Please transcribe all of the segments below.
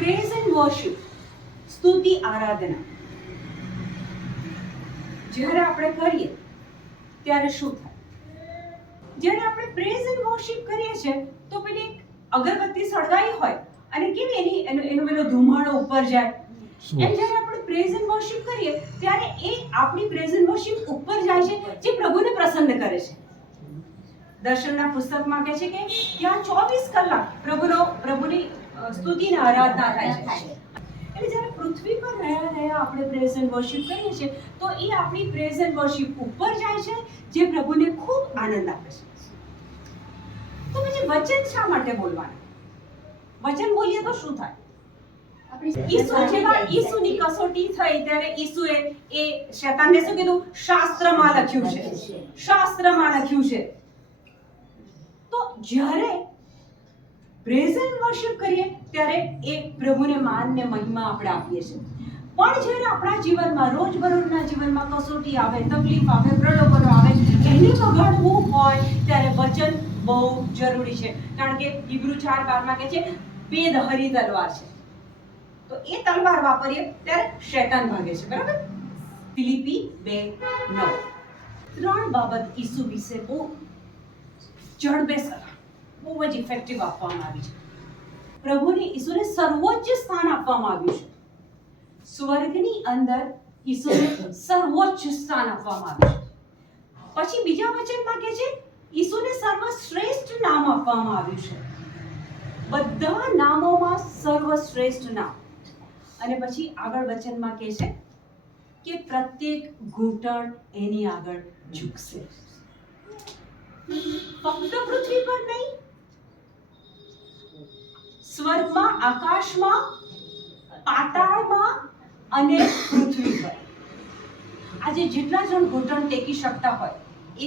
Praise and worship, સ્તુતિ આરાધના જ્યારે આપણે કરીએ ત્યારે શું થાય? જ્યારે આપણે પ્રેઝ એન્ડ વર્શિપ કરીએ છીએ તો પેલી એક અગરબત્તી સળગાવી હોય અને કેવી એનો પેલો ધુમાડો ઉપર જાય, એમ જ્યારે આપણે પ્રેઝ એન્ડ વર્શિપ કરીએ ત્યારે એ આપણી પ્રેઝ એન્ડ વર્શિપ ઉપર જાય છે, જે પ્રભુને પ્રસન્ન કરે છે. દર્શનના પુસ્તકમાં કહે છે કે ત્યાં 24 કલાક પ્રભુની સ્તુતિ અને આરાધના થાય છે. એટલે જ્યારે પૃથ્વી પર રહ્યા આપણે પ્રેઝ એન્ડ વર્શિપ કરીએ છીએ તો એ આપણી પ્રેઝ એન્ડ વર્શિપ ઉપર જાય છે, જે પ્રભુને ખૂબ આનંદ આપે છે. તો પછી વચન શા માટે બોલવાના? વચન બોલીએ તો શું થાય? ઈસુની કસોટી થઈ ત્યારે ઈસુએ એ શૈતાનને શું કીધું? શાસ્ત્રમાં લખ્યું છે, શાસ્ત્રમાં લખ્યું છે. તો જ્યારે પ્રેઝ એન્ડ વર્શિપ કરીએ ત્યારે એ પ્રભુને માન ને મહિમા આપણે આપીએ છીએ. પણ જ્યારે આપણા જીવનમાં રોજબરોજના જીવનમાં કસોટી આવે, તકલીફ આવે, પ્રલોભનો આવે, એને વગાડવું હોય ત્યારે વચન બહુ જરૂરી છે. કારણ કે હિબ્રુ 4:12 કહે છે બેધહરી તલવાર છે. તો એ તલવાર વાપરીએ ત્યારે શૈતાન ભાગે છે. બરાબર? ફિલિપી 2:9 ત્રણ બાબત ઈસુ વિશે બહુ જડબેસર, બહુ જ ઇફેક્ટિવ આપવામાં આવી છે. પ્રભુને ઈસુને સર્વોચ્ચ સ્થાન આપવામાં આવ્યું છે. સ્વર્ગની અંદર ઈસુને સર્વોચ્ચ સ્થાન આપવામાં આવ્યું છે. પછી બીજા વચનમાં કહે છે ઈસુને સર્વશ્રેષ્ઠ નામ આપવામાં આવ્યું છે. બધા નામોમાં સર્વશ્રેષ્ઠ નામ. અને પછી આગળ વચનમાં કહે છે કે પ્રત્યેક ઘૂંટણ એની આગળ ઝૂકશે. ફક્ત પૃથ્વી પર નહીં, સ્વર્ગમાં, આકાશમાં, પાતાળમાં અને પૃથ્વી પર. આજે જેટલા જણ ઘૂંટણ ટેકી શકતા હોય,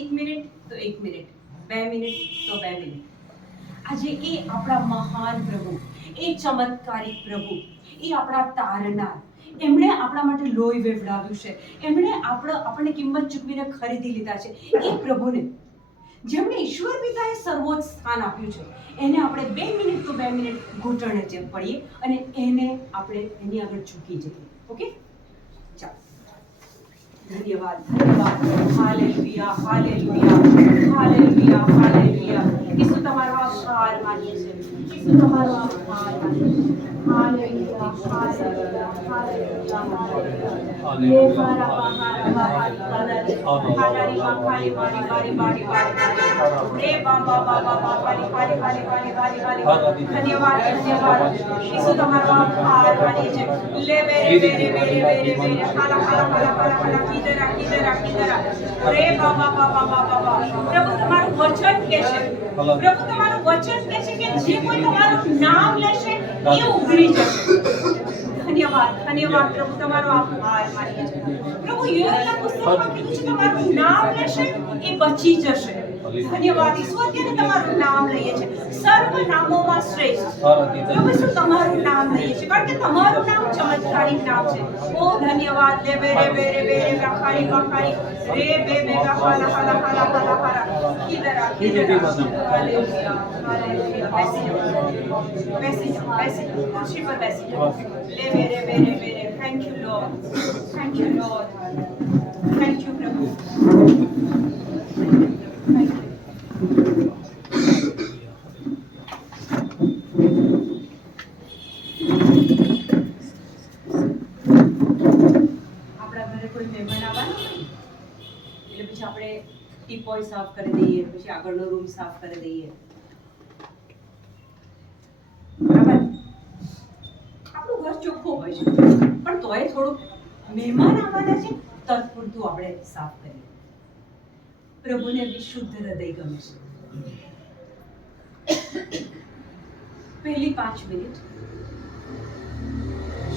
1 મિનિટ તો 1 મિનિટ, 2 મિનિટ તો 2 મિનિટ. આજે એ આપણા મહાન પ્રભુ, એ ચમત્કારિક પ્રભુ, એ આપણા તારનાર, એમણે આપણા માટે લોહી વેવડાવ્યું છે, એમણે આપણને કિંમત ચૂકવીને ખરીદી લીધા છે. એ પ્રભુને, જેમણે ઈશ્વર પિતાએ સર્વોચ્ચ સ્થાન આપ્યું છે, એને આપણે 2 મિનિટ તો 2 મિનિટ ઘૂંટણે જેમ પડીએ અને એને આપણે એની આગળ ઝૂકી જઈએ. ઓકે, ચાલો. ધન્યવાદ, ધન્યવાદ. Hallelujah, hallelujah, hallelujah, hallelujah. ઈસુ તમારો આભાર માનીએ છીએ. ઈસુ તમારો આભાર માનીએ છીએ. Hallelujah, hallelujah, hallelujah, hallelujah. યે મારા મહારાજ હાલેરી હાલેરી બારી બારી બારી બારી બારી રે બાબા બાબા બારી બારી બારી બારી બારી બારી. ધન્યવાદ, ધન્યવાદ. ઈસુ તમારો આભાર માનીએ છીએ. લે બેરે બેરે બેરે બેરે બેરે હાલા હાલા હાલા હાલા હાલા કીધરા કીધરા કીધરા રે બાબા બાબા બાબા. પ્રભુ તમારું વચન કહે છે, પ્રભુ તમારું વચન કહે છે કે જે કોઈ તમારું નામ લેશે એ ઉઘરી જશે. ધન્યવાદ, ધન્યવાદ. પ્રભુ તમારો આભાર માનીએ છીએ. પ્રભુ યોએલના પુસ્તકમાં કીધું છે તમારું નામ લેશે એ બચી જશે. ધન્યવાદ ઈશ્વર કે તમારું નામ લઈએ છે સર્વ નામોમાં શ્રેષ્ઠ. પ્રભુ શું તમારું નામ લઈએ છે કારણ કે તમારું નામ ચમત્કારિક નામ છે. ઓ ધન્યવાદ. લે બે રે બે રે બે રે બખારી બખારી રે બે બે બખાલા હાલા હાલા હાલા હાલા કીધરા કીધરા. Hallelujah, hallelujah. બેસી જાઓ, બેસી જાઓ, બેસી જાઓ, ખુરશી પર બેસી જાઓ. લે બે રે બે રે બે રે. Thank you lord, thank you lord, thank you પ્રભુ. ટીપોય સાફ કરી દઈએ, પછી આગળનો રૂમ સાફ કરી દઈએ. બરાબર? આપણું ઘર ચોખ્ખું હોય છે પણ તોય થોડું મહેમાન આવવાના છે તત્પૂરતું આપણે સાફ કરીએ. પ્રભુને વિશુદ્ધ હૃદય ગમે છે. પહેલી 5 મિનિટ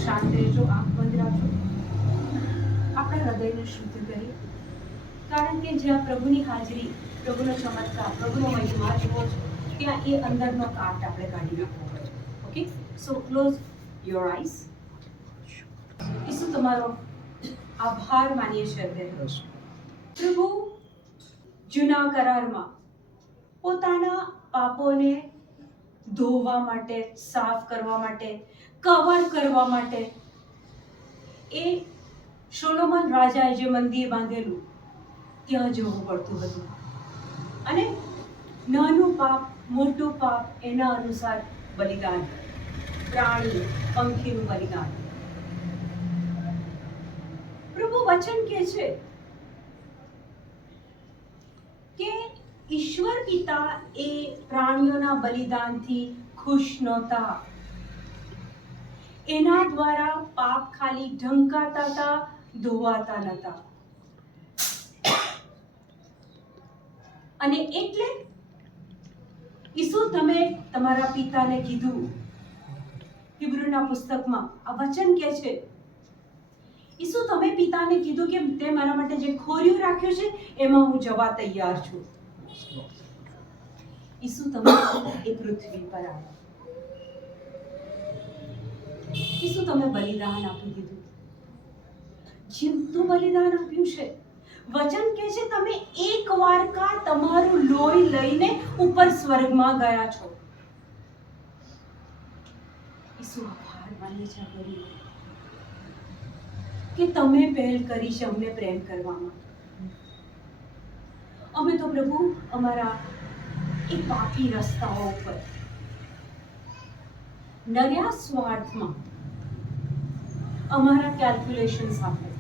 શાંત રહેજો, આંખ બંધ રાખજો, આપણા હૃદયને શુદ્ધ કરીએ. કારણ કે જ્યાં પ્રભુની હાજરી, પ્રભુનો ચમત્કાર, પ્રભુનો મહિમા જુઓ છો ત્યાં એ અંદરનો કાટ આપણે કાઢી નાખવો પડે. Okay, so close your eyes. ઈસુ તમારો આભાર માનીએ છીએ અત્યારે. પ્રભુ જૂના કરારમાં પોતાના પાપોને ધોવા માટે, સાફ કરવા માટે, કવર કરવા માટે. એ સોલોમન રાજાએ જે મંદિર બાંધેલું ત્યાં જવું પડતું હતું. અને નાનું પાપ મોટું પાપ એના અનુસાર બલિદાન, પ્રાણી પંખીનું બલિદાન. પ્રભુ વચન કહે છે કે ઈશ્વર પિતા એ પ્રાણીઓના બલિદાનથી ખુશ નહોતા. એના દ્વારા પાપ ખાલી ઢંકાતા હતા, ધોવાતા નહોતા. અને એટલે ઈસુ તમે તમારા પિતાને કીધું, હિબ્રુના પુસ્તકમાં આ વચન કહે છે, ઈસુ તમે પિતાને કીધું કે તે મારા માટે જે ખોર્યું રાખ્યું છે એમાં હું જવા તૈયાર છું. ઈસુ તમે એ પૃથ્વી પર આવ્યા. ઈસુ તમે બલિદાન આપી દીધું, જીવતું બલિદાન આપ્યું છે. વચન કહે છે તમે એક વારકા તમારું લોહી લઈને ઉપર સ્વર્ગમાં ગયા છો. ઈસુ આભાર માનીએ છીએ કે તમે પહેલ કરી છે અમને પ્રેમ કરવામાં. અમે તો પ્રભુ અમારા એક પાપી રસ્તાઓ ઉપર નર્યા સ્વાર્થમાં અમારા કેલ્ક્યુલેશન સાથે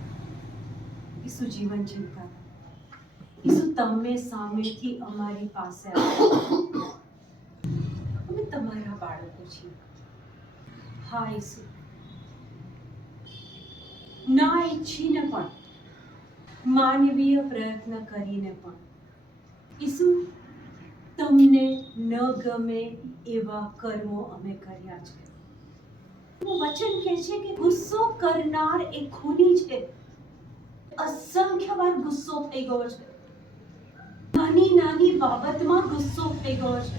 ઈસુ જીવન જીવતા હતા. ઈસુ તમે સામેથી અમારી પાસે આવ્યા. અમે તમારા બાળકો છીએ. હા ઈસુ, ના ઈચ્છીને પણ, માનવીય પ્રયત્ન કરીને પણ ઈસુ તમને ન ગમે એવા કર્મો અમે કર્યા છે. વચન કહે છે કે ગુસ્સો કરનાર એ ખૂની છે. અસંખ્ય વાર ગુસ્સો થઈ ગયો છે. નાની નાની બાબતમાં ગુસ્સો થઈ ગયો છે.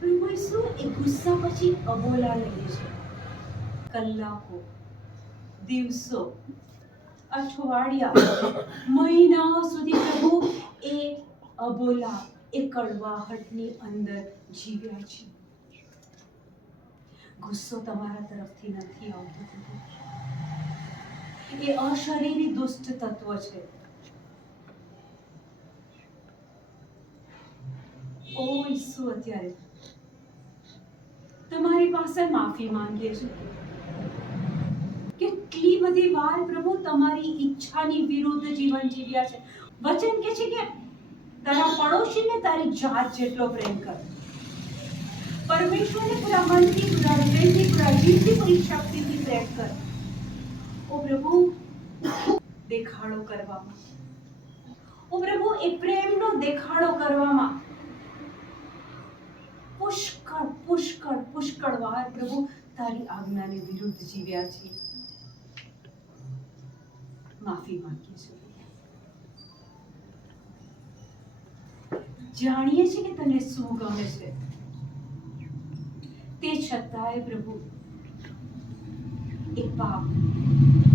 પ્રભુ ઈસુ એ ગુસ્સા પછી અબોલા લઈએ છે. કલાકો, દિવસો, અઠવાડિયા, મહિનાઓ સુધી પ્રભુ એ અબોલા, એ કડવાહટની અંદર જીવ્યા છે. ગુસ્સો તમારા તરફથી નથી આવતો. એ અશરીરી દુષ્ટ તત્વ છે. ઓ ઈસુ, અત્યારે તમારી પાસે માફી માંગીએ છીએ. કેટલી બધી વાર પ્રભુ તમારી ઈચ્છાની વિરુદ્ધ જીવન જીવ્યા છે. વચન કહે છે કે તારા પડોશીને તારી જાત જેટલો પ્રેમ કર. પરમેશ્વરને પૂરા મનથી, પૂરા હૃદયથી, પૂરા જીવથી, પૂરી શક્તિથી પ્રેમ કર. ઓ પ્રભુ, દેખાડો કરવામાં, ઓ પ્રભુ, એ પ્રેમનો દેખાડો કરવામાં પુષ્કળ પુષ્કળ પુષ્કળ વાર પ્રભુ તારી આજ્ઞાને વિરુદ્ધ જીવ્યા છે. માફી માંગીએ છીએ. જાણીએ છીએ કે તને શું ગમે છે, તે છતાંય પ્રભુ એ પાપ,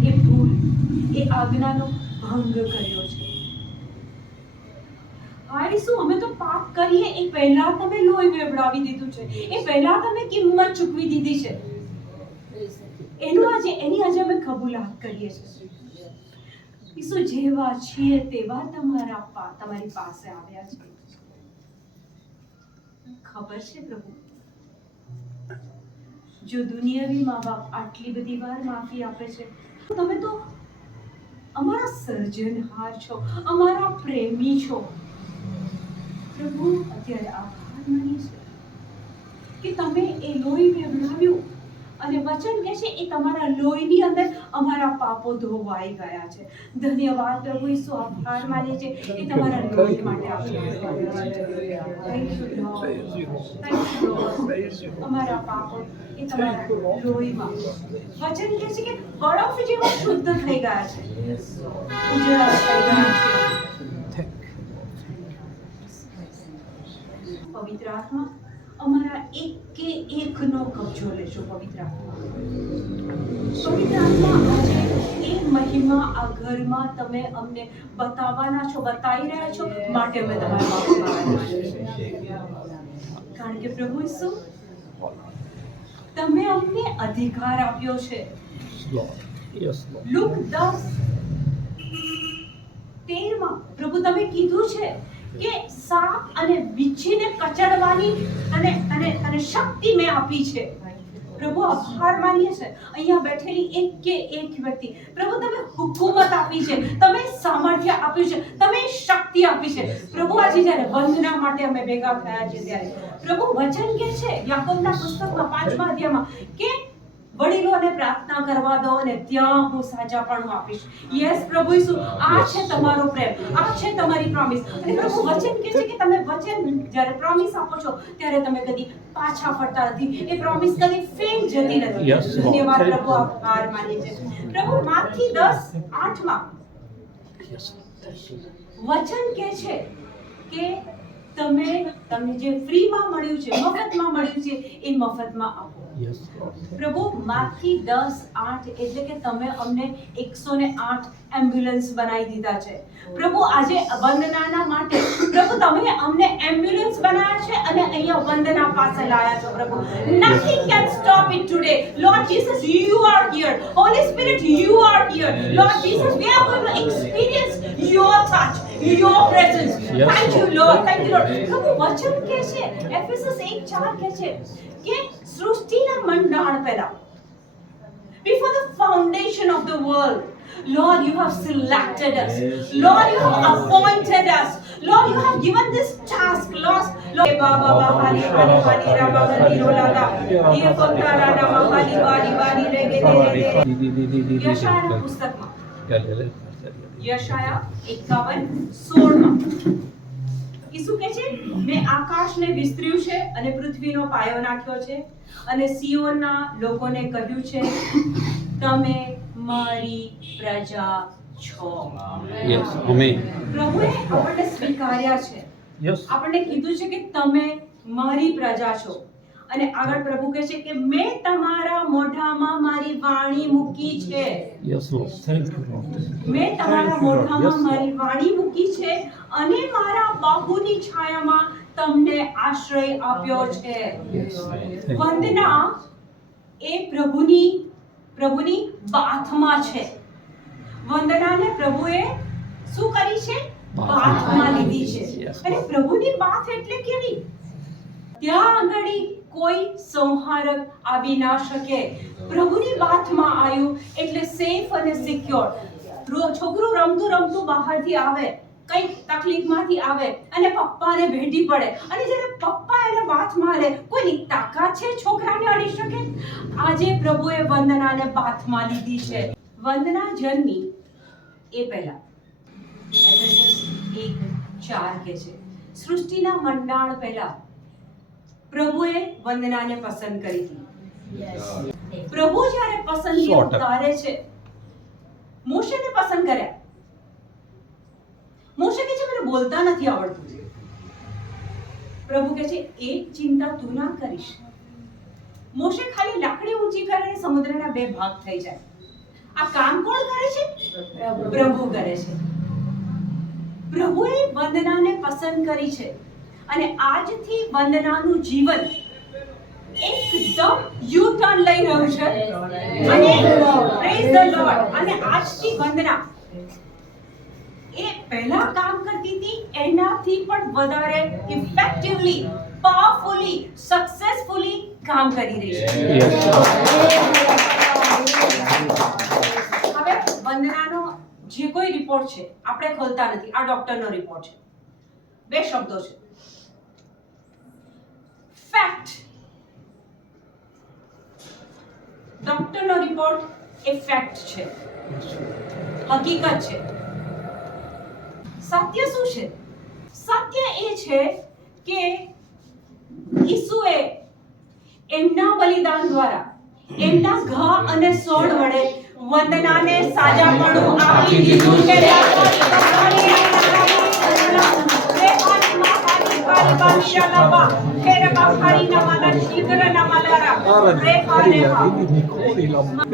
એ ભૂલ, એ આજ્ઞાનો ભંગ કર્યો છે. આવીશું અમે તો પાપ કરીએ એ પહેલા તમે લોહી વેવડાવી દીધું છે. એ પહેલા તમે કિંમત ચૂકવી દીધી છે. એની આજે અમે કબૂલાત કરીએ છીએ. ઈસુ, જેવા છીએ તેવા તમારી પાસે આવ્યા છે. ખબર છે પ્રભુ, જો દુનિયાવી મા બાપ આટલી બધી વાર માફી આપે છે, તમે તો અમારા સર્જનહાર છો, અમારા પ્રેમી છો. પ્રભુ, અત્યારે આભાર માનીએ છીએ કે તમે એ લોહી વેવડાવ્યું અને વચન કહે છે એ તમારા લોહીની અંદર અમારા પાપો ધોવાઈ ગયા છે. ધન્યવાદ પ્રભુ ઈસુ, આભાર માનીએ છીએ કે તમારા લોહી માટે અમારા પાપો એ તમારા લોહીમાં વચન કહે છે કે બરફ જેવા શુદ્ધ થઈ ગયા છે, ઉજળા થઈ ગયા છે. પવિત્ર આત્મા, અમારા એકે એકનો કબજો લેશો. પવિત્ર આત્મા, આજે એ મહિમા આ ઘરમાં તમે અમને બતાવવાના છો, બતાવી રહ્યા છો, માટે અમે તમારા કારણ કે પ્રભુ ઈસુ તમે અમને અધિકાર આપ્યો છે. લુક 10:13 પ્રભુ તમે કીધું છે કે સાપ અને વીંછીને કચડવાની અને શક્તિ મેં આપી છે. પ્રભુ આભાર માનીએ છે અહીંયા બેઠેલી એક કે એક વ્યક્તિ પ્રભુ તમે હુકુમત આપી છે, તમે સામર્થ્ય આપ્યું છે, તમે શક્તિ આપી છે. પ્રભુ આજે જ્યારે વંદના માટે અમે ભેગા થયા છે ત્યારે પ્રભુ વચન કે છે યાકોબના પુસ્તકમાં 5મા અધ્યાયમાં કે વડીલોને પ્રાર્થના કરવા દો અને ત્યાં હું સાજાપણું આપીશ. યસ પ્રભુ ઈસુ આ છે તમારો પ્રેમ, આ છે તમારી પ્રોમિસ. અને પ્રભુ વચન કહે છે કે તમે વચન જ્યારે પ્રોમિસ આપો છો ત્યારે તમે કદી પાછા ફરતા નથી, એ પ્રોમિસ કદી ફેલ જતી નથી. ધન્યવાદ પ્રભુ, આભાર માનીએ છે. પ્રભુ માથી 10:8 વચન કહે છે કે તમને જે ફ્રીમાં મળ્યું છે, મફતમાં મળ્યું છે એ મફતમાં આપો. પ્રભુ માથી 10:8 એટલે કે તમે અમને 108 એમ્બ્યુલન્સ બનાવી દીધા છે. પ્રભુ આજે વંદનાના માટે પ્રભુ તમે અમને એમ્બ્યુલન્સ બનાવ્યા છે અને અહીંયા વંદના પાસે લાયા છો. પ્રભુ nothing can stop it today. Lord Jesus, you are here. Holy Spirit, you are here. Lord Jesus, we are going to experience your touch, your presence. Thank you Lord, thank you Lord. પ્રભુ વચન કહે છે એફેસસ 1:4 કહે છે કે સૃષ્ટિના મંડાણ પહેલા, before the foundation of the world, Lord, you have selected us. Lord, you have appointed us. Lord, you have given this task. Lord, Baba Bahari Hari Hari Rama Gani Rolada. Ye Kontara Rama Hari Hari Hari Rege Rege. યશાયાના પુસ્તકમાં યશાયા 51:16 ઈસુ કહે છે મેં આકાશને વિસ્તર્યું છે અને પૃથ્વીનો પાયો નાખ્યો છે અને સિયોનના લોકોને કહ્યું છે તમે મારી પ્રજા છો. Yes amen. પ્રભુએ આપણને સ્વીકાર્યા છે, યસ આપણને કીધું છે કે તમે મારી પ્રજા છો. અને આગળ પ્રભુ કહે છે કે મેં તમારા મોઢામાં મારી વાણી મૂકી છે. Yes lord, thank you lord. મેં તમારા મોઢામાં મારી વાણી મૂકી છે અને મારા બાહુની છાયામાં તમને આશ્રય આપ્યો છે. વંદના એ પ્રભુની બાથમાં છે. વંદનાને પ્રભુએ શું કરી છે? બાથમાં લીધી છે. અને પ્રભુની બાથ એટલે કેવી? ત્યાં આગળ કોઈ સંહારક આવી ના શકે. પ્રભુની બાથમાં આવ્યું એટલે સેફ અને સિક્યોર. છોકરું રમતું બહારથી આવે, કઈક તકલીફમાંથી આવે અને પપ્પાને ભેટી પડે અને જ્યારે પપ્પા એને બાથમાં લે, કોઈની તાકાત છે છોકરાને અડી શકે? આજે પ્રભુએ વંદનાને બાથમાં લીધી છે. વંદના જન્મી એ પહેલા એફેસસ 1:4 કહે છે સૃષ્ટિના મંડાણ પહેલા પ્રભુએ વંદનાને પસંદ કરી હતી. પ્રભુ જ્યારે પસંદગી ઉતારે છે, મોશેને પસંદ કર્યા. મોશે કહે છે મને બોલતા નથી આવડતું. પ્રભુ કહે છે એક ચિંતા તું ના કરીશ. મોશે ખાલી લાકડી ઊંચી કરે અને સમુદ્રના 2 ભાગ થઈ જાય. આ કામ કોણ કરે છે? પ્રભુ કરે છે. પ્રભુએ વંદનાને પસંદ કરી છે અને આજથી વંદનાનું જીવન એકદમ યુ ટર્ન લઈ રહ્યું છે. અને પ્રેઝ ધ લોર્ડ. અને આજથી વંદના એ પહેલા કામ કરતી હતી એનાથી પણ વધારે ઇફેક્ટિવલી, પાવરફુલી, સક્સેસફુલી કામ કરી રહી છે. હવે વંદનાનો જે કોઈ રિપોર્ટ છે આપણે ખોલતા નથી, આ ડોક્ટરનો રિપોર્ટ છે. 2 શબ્દો છે. ફેક્ટ. ડોક્ટરનો રિપોર્ટ એ ફેક્ટ છે, હકીકત છે. સત્ય શું છે? સત્ય એ છે કે ઈસુએ એમના બલિદાન દ્વારા, એમના ઘા અને સોળ વડે વંદનાને સાજાપણું આપી દીધું છે.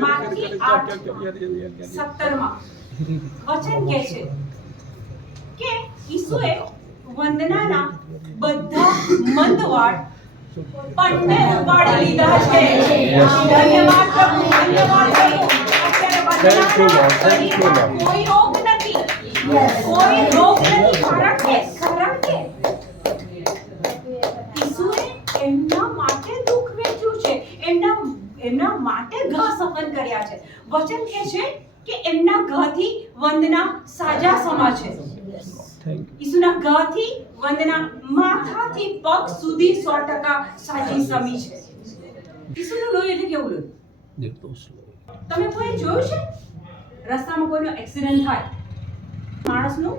માથી 8:17 વચન કહે છે કે ઈસુએ વંદનાના બધા મંદવાડ પંડે ઉપાડી લીધા છે. ધન્યવાદ પ્રભુ, ધન્યવાદ પ્રભુ. અત્યારે Thank you, Lord. Thank you, Lord. કોઈ રોગ નથી, કોઈ રોગ નથી. કારણ કે ઈસુએ એમના માટે દુઃખ વેચ્યું છે, એમના માટે ઘા સહન કર્યા છે. વચન કહે છે કે એમના ઘાથી વંદના સાજા સમા છે. Thank ઈસુના ઘાથી વંદના માથાથી પગ સુધી 100% સાજી સમી છે. ઈસુનું લોહી એટલે કેવું લોહી? you. નિર્દોષ લોહી. તમે કોઈ જોયું છે રસ્તામાં કોઈનો એક્સિડન્ટ થાય, માણસનું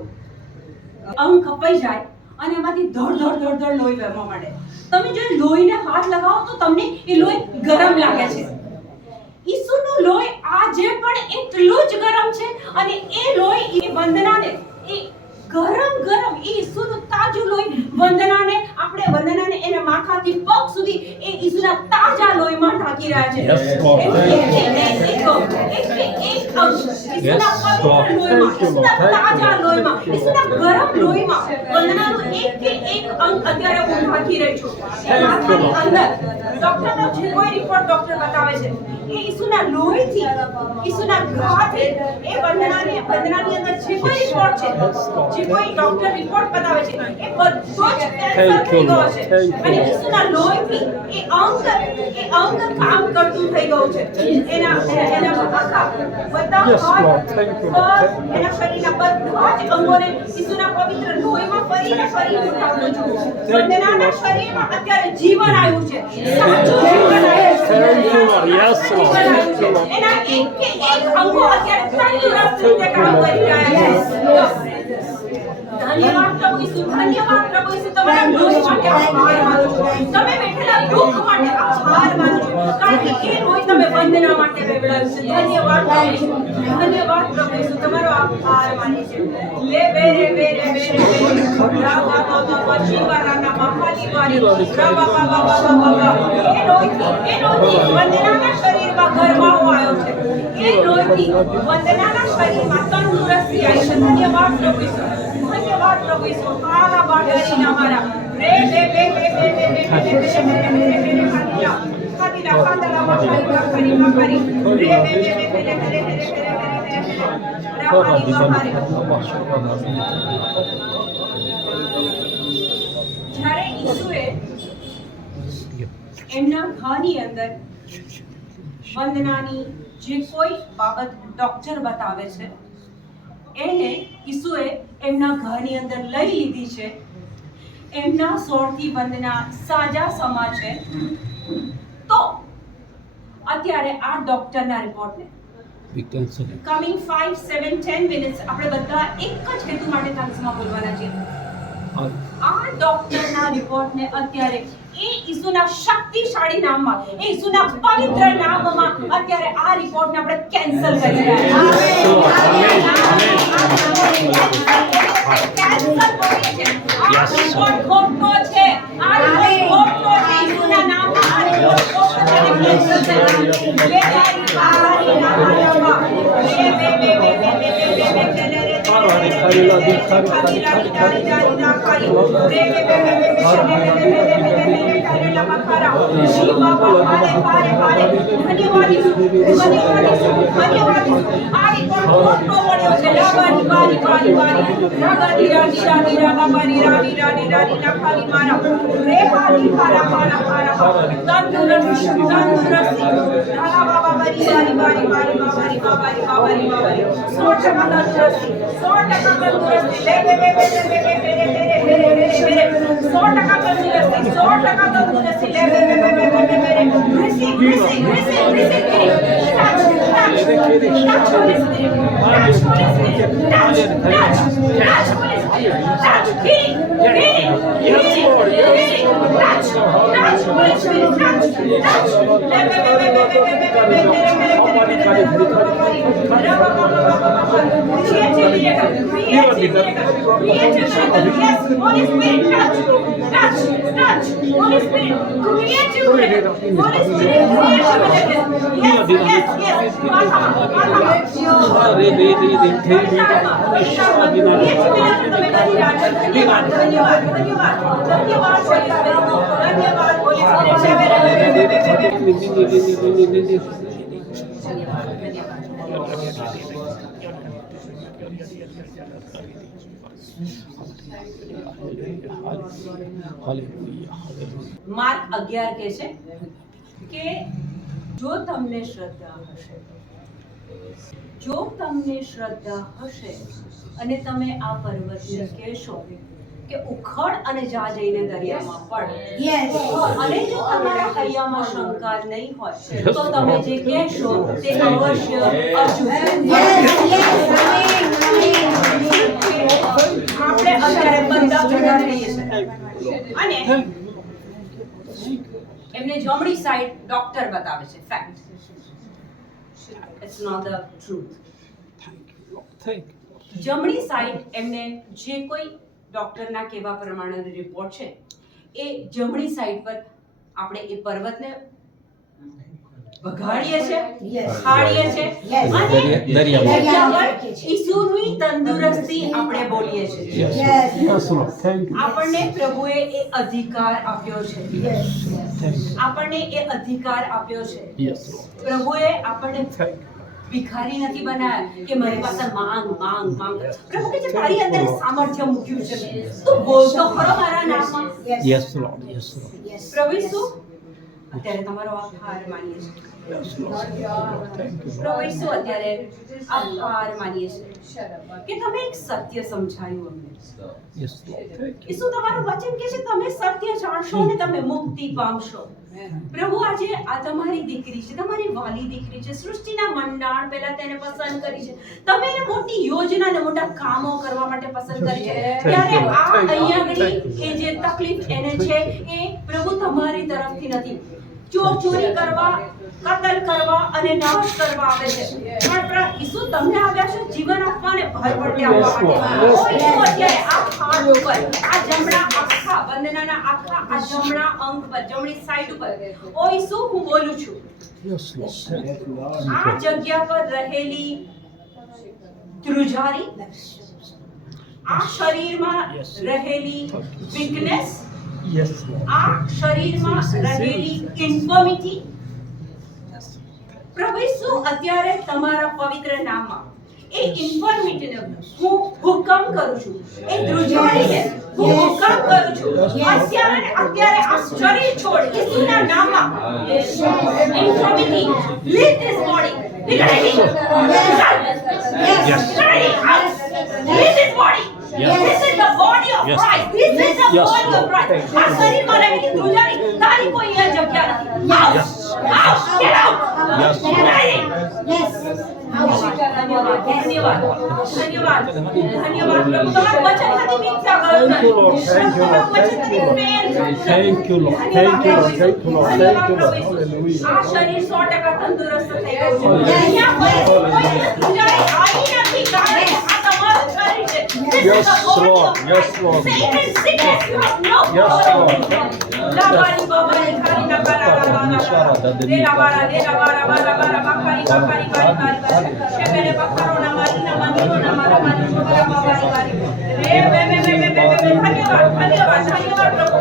અંગ કપાઈ જાય અને એમાંથી ધડ લોહી વહેવા માંડે. તમે જો લોહીને હાથ લગાવો તો તમને એ લોહી ગરમ લાગે છે. ઈસુનું લોહી આજે પણ એટલું જ ગરમ છે અને એ લોહી એ વંદનાને એ ગરમ એ ઈસુનું તાજું લોહી વંદનાને એના માથાથી પગ સુધી એ ઈસુના તાજા લોહીમાં ઢાંકી રહ્યા છે. Yes, Lord. એક ઈસુના પવિત્ર લોહીમાં, ઈસુના તાજા લોહીમાં, ઈસુના ગરમ લોહીમાં વંદનાનું એક અંગ અત્યારે હું ઢાંકી રહી છું. એ માથાની અંદર ડોક્ટરનો જે કોઈ રિપોર્ટ ડોક્ટર બતાવે છે એ ઈસુના લોહીથી, ઈસુના ઘાથી એ વંદનાની અંદર જે કોઈ રિપોર્ટ છે, જે કોઈ ડોક્ટર રિપોર્ટ બતાવે છે એ બધો જ કેન્સર થઈ ગયો છે. અને ઈસુના લોહીથી એ અંગ કામ કરતું થઈ ગયું છે. એના આખા બધા Yes, Lord. Thank you, Lord. એના શરીરના બધા જ અંગોને ઈસુના પવિત્ર લોહીમાં ફરીને હું ઢાંકું છું. વંદનાના શરીરમાં અત્યારે જીવન આવ્યું છે, સાચું જીવન આવ્યું છે. Thank you, Lord. Yes, Lord. Thank you, Lord. એના એક અંગો અત્યારે તંદુરસ્ત રીતે કામ કરી રહ્યા છે. ધન્યવાદ પ્રભુ ઈસુ, ધન્યવાદ પ્રભુ ઈસુ. તમારા લોહી માટે આભાર માનું છું. તમે બેઠેલા દુઃખ માટે આભાર માનું છું. કારણ કે એ લોહી તમે વંદના માટે વેવડાવ્યું છે. ધન્યવાદ પ્રભુ ઈસુ, ધન્યવાદ પ્રભુ ઈસુ. તમારો આભાર માની છે. લે બેરે રાબા બાબા શિવરાના મહાલી વારી રાબા બાબા એ લોહી વંદનાના શરીરમાં ગરમાવો આવ્યો છે. એ લોહીથી વંદનાના શરીરમાં તંદુરસ્તી આવી છે. ધન્યવાદ પ્રભુ ઈસુ, ધન્યવાદ પ્રભુ ઈસુ. હાલા બાડરી નમારા રે બે બે બે બે બે બે ખાદીલા ખાદલા મહાલી કરી મહારી રે બે બે બે બે જ્યારે ઈસુએ એમના ઘાની અંદર વંદનાની જે કોઈ બાબત ડોક્ટર બતાવે છે એને ઈસુએ એમના ઘરની અંદર લઈ લીધી છે. એમના સોળથી વંદના સાજા સમા છે. તો અત્યારે આ ડોક્ટરના રિપોર્ટને We cancel it. Coming 5, 7, 10 minutes આપણે બધા એક જ હેતુ માટે થેન્ક્સમાં બોલવાના છીએ. આ ડોક્ટરના રિપોર્ટને અત્યારે એ ઈસુના શક્તિશાળી નામમાં, એ ઈસુના પવિત્ર નામમાં અત્યારે આ રિપોર્ટને આપણે કેન્સલ કરી રહ્યા છીએ. આ રિપોર્ટ ખોટો છે. આ રિપોર્ટ ખોટો છે. ઈસુના નામમાં આ રિપોર્ટ ખોટો છે. કેન્સલ કરી માર્ક 11 કહે છે કે જો તમને શ્રદ્ધા હશે અને તમે આ પર્વતને કહેશો કે ઉખડ અને જા જઈને દરિયામાં પડ, અને જો તમારા હૈયામાં શંકા નહીં હોય તો તમે જે કહેશો તે અવશ્ય અચૂક. આપણે અત્યારે બધા ભેગા થઈએ છીએ અને એમને જમણી સાઈડ ડોક્ટર બતાવે છે, fact. It's not the truth. જમણી સાઈડ એમને જે કોઈ ડોક્ટરના કહેવા પ્રમાણેનો રિપોર્ટ છે એ જમણી સાઈડ પર આપણે એ પર્વતને વગાડીએ છીએ, ખાડીએ છીએ અને દરિયા પર ઈસુની તંદુરસ્તી આપણે બોલીએ છીએ. આપણને પ્રભુએ એ અધિકાર આપ્યો છે. આપણને એ અધિકાર આપ્યો છે. પ્રભુએ આપણને ભિખારી નથી બનાવ્યા કે મારી પાસે માંગ માંગ માંગ. પ્રભુ કે છે તારી અંદર સામર્થ્ય મૂક્યું છે, તું બોલતો ખરો મારા નામમાં. પ્રભુ ઈસુ અત્યારે તમારો આભાર માનીએ છીએ. પ્રભુ ઈસુ અત્યારે આભાર માનીએ છીએ કે તમે એક સત્ય સમજાયું અમને. ઈસુ તમારું વચન કહે છે તમે સત્ય જાણશો અને તમે મુક્તિ પામશો. પ્રભુ આજે આ તમારી દીકરી છે, તમારી વાલી દીકરી છે, સૃષ્ટિના મંડાણ પહેલા તેને પસંદ કરી છે. તમે એને મોટી યોજના અને મોટા કામો કરવા માટે પસંદ કરી છે. ત્યારે આ અહીંયા આગળ એ જે તકલીફ એને છે એ પ્રભુ તમારી તરફથી નથી. ચોરી કરવા, કતલ કરવા અને નાશ કરવા આવે છે, પણ ઈસુ તમને આવ્યા છે જીવન આપવા અને ભરપટે આપવા માટે. ઓ ઈસુ અત્યારે આ હાથ ઉપર, આ જમણા આખા વંદનાના આખા આ જમણા અંગ પર, જમણી સાઈડ ઉપર, ઓ ઈસુ હું બોલું છું. આ જગ્યા પર રહેલી ધ્રુજારી, આ શરીરમાં રહેલી વીકનેસ, આ શરીરમાં રહેલી ઇન્ફર્મિટી, પ્રભુ ઈસુ અત્યારે તમારા પવિત્ર નામમાં એ ઇન્ફર્મિટીને હું હુકમ કરું છું. એ ધ્રુજારીને હું હુકમ કરું છું અત્યારે આ શરીર છોડ ઈસુના નામમાં. Infirmity leave this body. Leave this body. This is the body of Christ. This is the body of Christ. આ શરીરમાં રહેલી ધ્રુજારી તારી કોઈ અહીંયા જગ્યા નથી. Out! Get out! ધન્યવાદ. ધન્યવાદ. પ્રભુ તમારું વચન નથી મિથ્યા ગયું નથી. તમારું વચન નથી fail. Thank you, Lord. Thank you, Lord. Thank you, Lord. Thank you, Lord. Hallelujah. આ શરીર 100% તંદુરસ્ત થઈ ગયું છે. અહીંયા કોઈ ધ્રુજારી આવી નથી કારણ કે આ તમારું શરીર છે. Yes, Lord. Yes, Lord. Satan, sickness, you have no Yes, power. Lord. Labari babari khari na bara de la bara bakari bakari bari shebere bakaro na mari na mani na mara mani bara babari bari re be धन्यवाद प्रभु.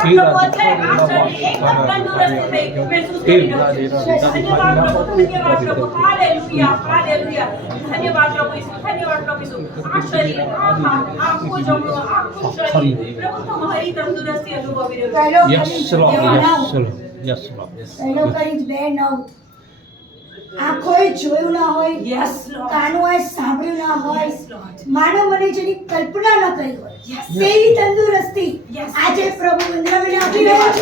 धन्यवाद प्रभु. અત્યારે આ શરીર એકદમ તંદુરસ્ત થઈ મહેસૂસ કરી રહ્યું છે. ધન્યવાદ પ્રભુ. ધન્યવાદ પ્રભુ. હાલેલુયા. હાલેલુયા. ધન્યવાદ પ્રભુ ઈસુ. ધન્યવાદ પ્રભુ ઈસુ. આ શરીર, આ હાથ, આખું જમણું, આખું શરીર પ્રભુ તમારી તંદુરસ્તી અનુભવી રહ્યું છે. Yes, Lord. Yes, Lord. Yes, Lord. પહેલો કરી 2:9 આંખોએ જોયું ના હોય, Yes, Lord. કાનોએ સાંભળ્યું ના હોય, Yes, Lord. માનવ મને જેની કલ્પના ન કરી હોય Yes. તેવી તંદુરસ્તી Yes. આજે પ્રભુ વંદનાબેન આપી રહ્યા છે.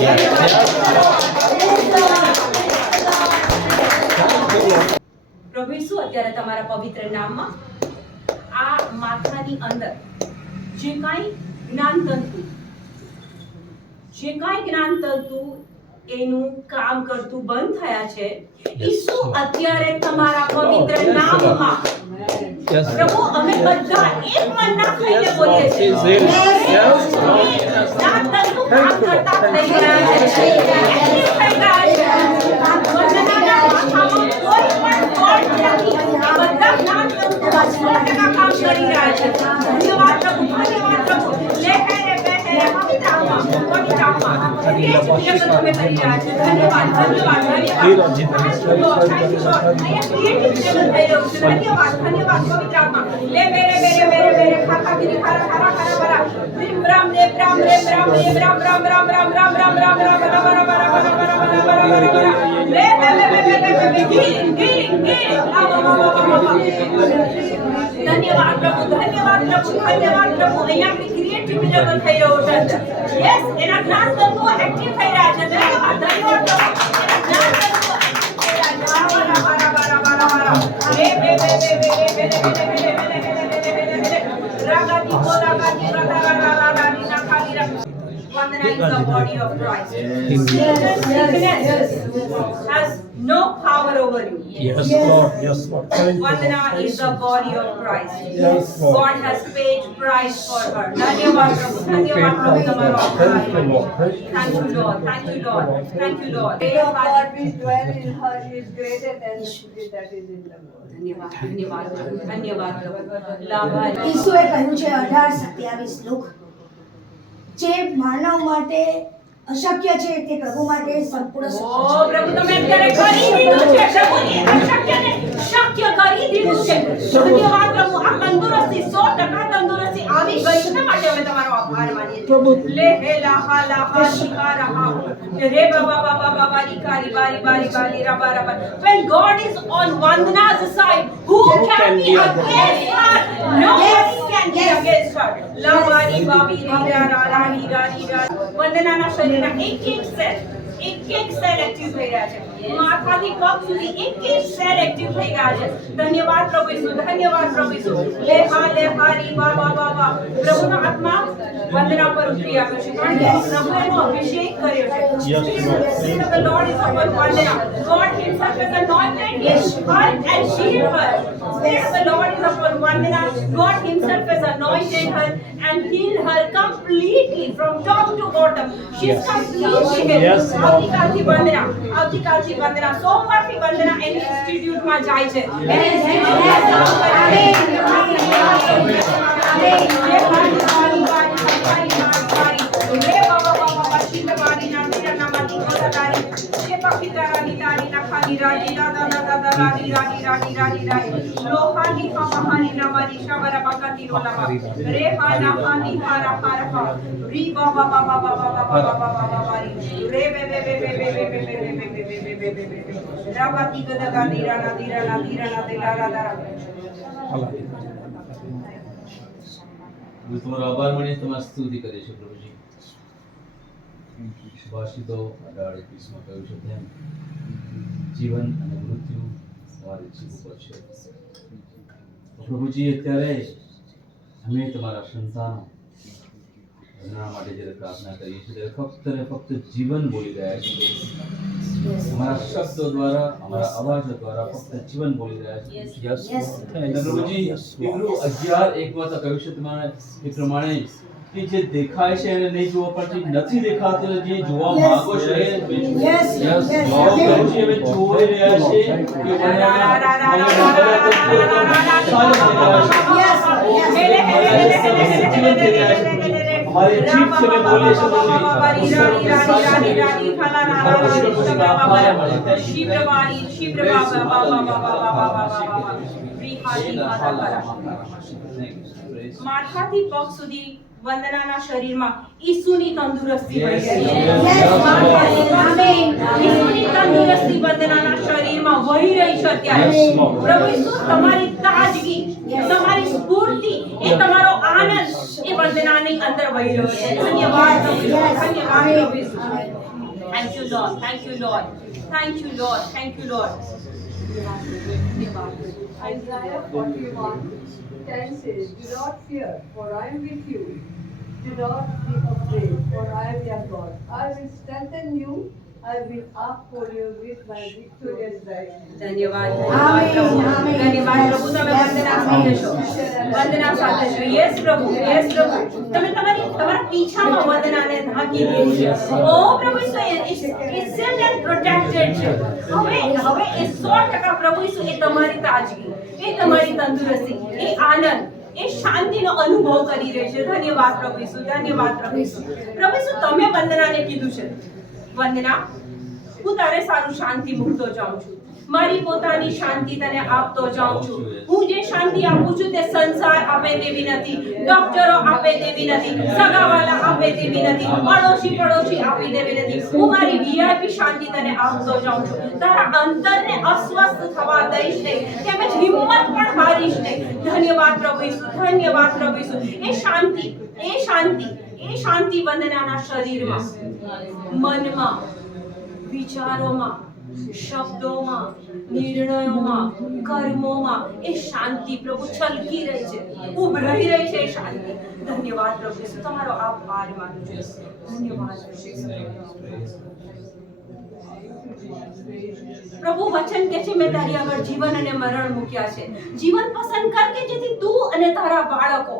પ્રભુ ઈસુ અત્યારે તમારા પવિત્ર નામમાં આ માથાની અંદર જે કાંઈ જ્ઞાનતંતુ એનું કામ કરતું બંધ થયા છે, ઈસુ અત્યારે તમારા પવિત્ર નામમાં Yes. પ્રભુ અમે બધા એક મનના થઈને બોલીએ છીએ. જ્ઞાનતંતુ કામ કરતા થઈ ગયા છે. Active થઈ ગયા છે. વંદનાના માથામાં કોઈ પણ ફોલ્ટ નથી. આ બધા જ્ઞાનતંતુ 100% કામ કરી રહ્યા છે. ધન્યવાદ પ્રભુ. ધન્યવાદ પ્રભુ. લે હે રે બે હે રે પવિત્ર આત્મા. પવિત્ર આત્મા. એ જ નિયમ તમે ધન્યવાદ પ્રભુ, ધન્યવાદ પ્રભુ, ધન્યવાદ પ્રભુ. અહીંયા આપણી ક્રિએટિવિટી લેવલ થઈ રહ્યો છે. યસ, એના જ્ઞાન તત્વો એક્ટિવ થઈ રહ્યા છે. ધન્યવાદ, ધન્યવાદ પ્રભુ. એના જ્ઞાન તત્વો એક્ટિવ થઈ રહ્યા છે. Vandana is the body of Christ. Sickness has no power over you. Yes, Lord. Yes, Lord. Thank you, Vandana Lord. is the body of Christ. Yes, Lord. God has paid price for her. Dhanyavad Prabhu. Dhanyavad Prabhu તમારો આભાર. Thank you, Lord. Thank you, Lord. Thank you, Lord. Thank you, Lord. God which dwell in her is greater than the spirit that is in the world. ધન્યવાદ, ધન્યવાદ પ્રભુ. ધન્યવાદ પ્રભુ. લાભારી. ઈસુએ કહ્યું છે 18:27 શ્લોક, જે માનવ માટે અશક્ય છે તે પ્રભુ માટે સંપૂર્ણ શક્ય ઓ પ્રભુ, તમે અત્યારે કરી દીધું છે. પ્રભુએ અશક્યને શક્ય કરી દીધું છે. ધન્યવાદ પ્રભુ. આ તંદુરસ્તી 100% તંદુરસ્તી આવી ગઈ છે. માટે અમે તમારો આભાર માનીએ છીએ. લે હે લાહા લાહા શિકા રહા રે બાબા બાબા બાબા રિકારી બારી બારી બારી રબા રબા. When God is on Vandana's side, who can be against her? Nobody can be against her. લાબારી બાબી રીરા રા હીરા હીરા. વંદનાના શરીરના એક સેલ એક્ટિવ થઈ રહ્યા છે. માથાથી પગ સુધી એક સેલ એક્ટિવ થઈ ગયા છે. ધન્યવાદ પ્રભુ ઈસુ, ધન્યવાદ પ્રભુ ઈસુ. લે હા રી બાબા બાબા. પ્રભુનો આત્મા વંદના પર ઉતરી આવ્યો છે. કારણ કે પ્રભુ એનો અભિષેક કર્યો છે. Spirit of the Lord is upon Vandana. God himself has anointed her and shielded her. Spirit of the Lord is upon Vandana. God himself has anointed her and healed her completely from top to bottom. She is completely healed. Yes, Lord. આવતીકાલથી વંદના, સોમવારથી વંદના એની ઇન્સ્ટિટ્યૂટમાં જાય છે. એની ઇન્સ્ટિટ્યૂટમાં કામ કરે હું તમારો આભાર માની તમારી સ્તુતિ કરે છે પ્રભુજી. સુભાષિતો 18:21 કહ્યું છે તેમ જીવન અને મૃત્યુ તમારી જીભ ઉપર છે. પ્રભુજી, અત્યારે અમે તમારા સંતાનો એના માટે જ્યારે પ્રાર્થના કરીએ છીએ ત્યારે ફક્ત ને ફક્ત જીવન બોલી રહ્યા છીએ. અમારા શબ્દો દ્વારા, અમારા અવાજ દ્વારા ફક્ત જીવન બોલી રહ્યા છીએ. અને પ્રભુજી, ઈબ્રુ 11:1 માં કહ્યું છે તમારે એ પ્રમાણે કે જે દેખાય છે એને નહીં જોવા પડતી, નથી દેખાતું જે જોવા માંગો છો એ પ્રભુજી અમે જોઈ રહ્યા છે કે हमारे जीव से में बोले માથાથી પગ સુધી વંદનાના શરીરમાં ઈસુની તંદુરસ્તી વહી રહી છે. ઈસુની તંદુરસ્તી વંદનાના શરીરમાં વહી રહી છે અત્યારે. પ્રભુ ઈસુ, તમારી તાજગી, તમારી સ્ફૂર્તિ, એ તમારો આનંદ એ વંદનાની અંદર વહી રહ્યો છે. ધન્યવાદ પ્રભુ, ધન્યવાદ પ્રભુ ઈસુ. Thank you Lord, thank you Lord, thank you Lord, thank you Lord. Isaiah 41:10 says, "Do not fear, for I am with you. Do not be afraid, for I am your God. I will strengthen you. I will uphold you with my victorious right hand." ધન્યવાદ પ્રભુ, ધન્યવાદ પ્રભુ. તમે વંદના સાથે છો, વંદના સાથે છો. Yes પ્રભુ, યસ પ્રભુ. તમે તમારા પીછામાં વંદનાને ઢાંકી દીધી છે. ઓ પ્રભુ ઈસુ, એ sealed and protected છે. હવે એ 100% પ્રભુ ઈસુ, એ તમારી તાજગી, એ તમારી તંદુરસ્તી, એ આનંદ, એ શાંતિનો અનુભવ કરી રહી છે. ધન્યવાદ પ્રભુ ઈસુ, ધન્યવાદ પ્રભુ ઈસુ. પ્રભુ ઈસુ, તમે વંદનાને કીધું છે, વંદના હું તારે સારું શાંતિ મૂકતો જાઉં છું, મારી પોતાની શાંતિ તને આપતો જાઉં છું. હું જે શાંતિ આપું છું તે સંસાર આપે તેવી નથી, ડોક્ટરો આપે તેવી નથી, સગાવાલા આપે તેવી નથી, પડોશી આપી દેવી નથી. હું મારી વીઆઈપી શાંતિ તને આપતો જાઉં છું. તારા અંતરને અસ્વસ્થ થવા દઈશ નહીં, તેમજ હિંમત પણ હારીશ નહીં. ધન્યવાદ પ્રભુ ઈસુ, ધન્યવાદ પ્રભુ ઈસુ. એ શાંતિ વંદનાના શરીરમાં, મનમાં, વિચારોમાં, શબ્દોમાં, નિર્ણયોમાં, કર્મોમાં એ શાંતિ પ્રભુ છલકી રહી છે, ઉભરાઈ રહી છે એ શાંતિ. ધન્યવાદ પ્રભુ ઈસુ, તમારો આભાર માનું છું. ધન્યવાદ પ્રભુ ઈસુ. પ્રભુ વચન કે છે મેં તારી આગળ જીવન અને મરણ મૂક્યા છે. જીવન પસંદ કર કે જેથી તું અને તારા બાળકો,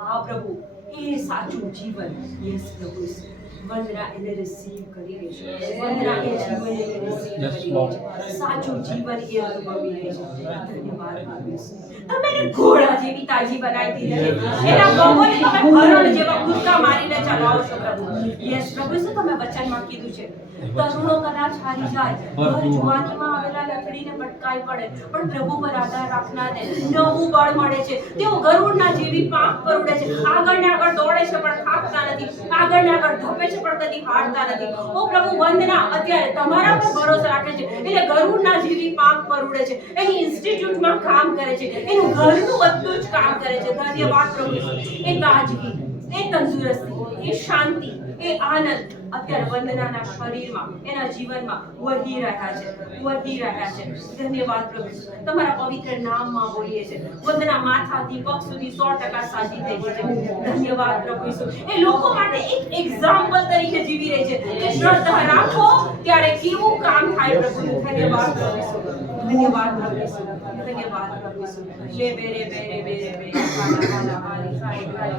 હા પ્રભુ, એ સાચું જીવન. યસ પ્રભુ ઈસુ. વંદના એને રિસીવ કરી રહી છે, વંદના એ જીવન એને રિસીવ કરી રહી છે, સાચું જીવન એ અનુભવી રહી છે. ધન્યવાદ પ્રભુ ઈસુ. તમે એને ઘોડા જેવી તાજી બનાવી દીધી છે, એના પગોને તમે હરણ જેવા કૂદકા મારીને ચલાવો છો પ્રભુ. યસ પ્રભુ ઈસુ, તમે વચનમાં કીધું છે તરુણો કદાચ હારી જાય, જુવાનીમાં આવેલા લકડીને પટકાઈ પડે, પણ પ્રભુ પર આધાર રાખનારને નવું બળ મળે છે. તેઓ ગરુડના જેવી પાંખ પર ઉડે છે, આગળ ને આગળ દોડે છે પણ થાકતા નથી, આગળ ને આગળ ધપે છે પણ કદી હારતા નથી. ઓ પ્રભુ, વંદના અત્યારે તમારા પર ભરોસો રાખે છે, એટલે ગરુડના જેવી પાંખ પર ઉડે છે, એની ઇન્સ્ટિટ્યૂટમાં કામ કરે છે, એનું ઘરનું બધું જ કામ કરે છે. ધન્યવાદ પ્રભુ. એ તાજગી, એ તંદુરસ્તી, એ શાંતિ, એ આનંદ અત્યારે વંદનાના શરીરમાં, એના જીવનમાં વહી રહ્યા છે, વહી રહ્યા છે. ધન્યવાદ પ્રભુ. તમારા પવિત્ર નામમાં બોલીએ છે, વંદના માથાથી પગ સુધી 100% સાજી થઈ ગઈ છે. ધન્યવાદ પ્રભુ ઈસુ. એ લોકો માટે એક એક્ઝામ્પલ તરીકે જીવી રહી છે કે શ્રદ્ધા રાખો ત્યારે કેવું કામ થાય પ્રભુ. ધન્યવાદ પ્રભુ ઈસુ. ધન્યવાદ પ્રભુ ઈસુ. ધન્યવાદ પ્રભુ ઈસુ. લે બેરે બેરે બેરે બેરે ખાના ખાના હારી ખાઈ ખાઈ